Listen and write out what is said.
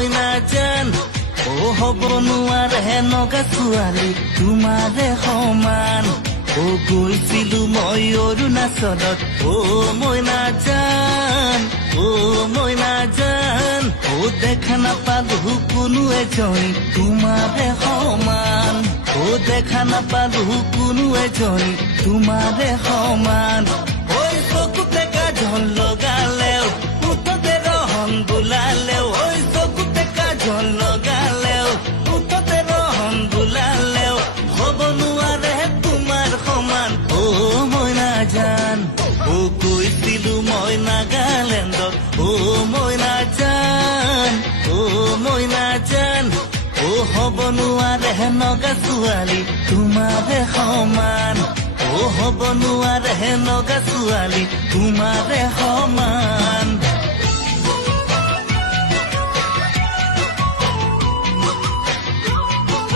মইনা জান ও হব নোৱাৰে নগা ছোৱালী তোমাৰে সমান ও গৈছিলো মই অৰুণাচলত ও মইনা জান ও দেখা নাপালো কোনো এজনী তোমাৰে সমান ও দেখা নাপালো কোনো এজনী তোমাৰে সমান ঐ চকুতে কাজল লগালেও উঠতে ৰহন বোলালেও ঐ চকুতে কাজল লগালেও উঠতে ৰহন বোলালেও হ'ব নোৱাৰে তোমাৰ সমান ও মইনা জান ও গৈছিলো মই নাগালেণ্ডত ও মইনা জান ও হ'ব নোৱাৰে নগা ছোৱালী তোমাৰে সমান ও হ'ব নোৱাৰে নগা ছোৱালী তোমাৰে সমান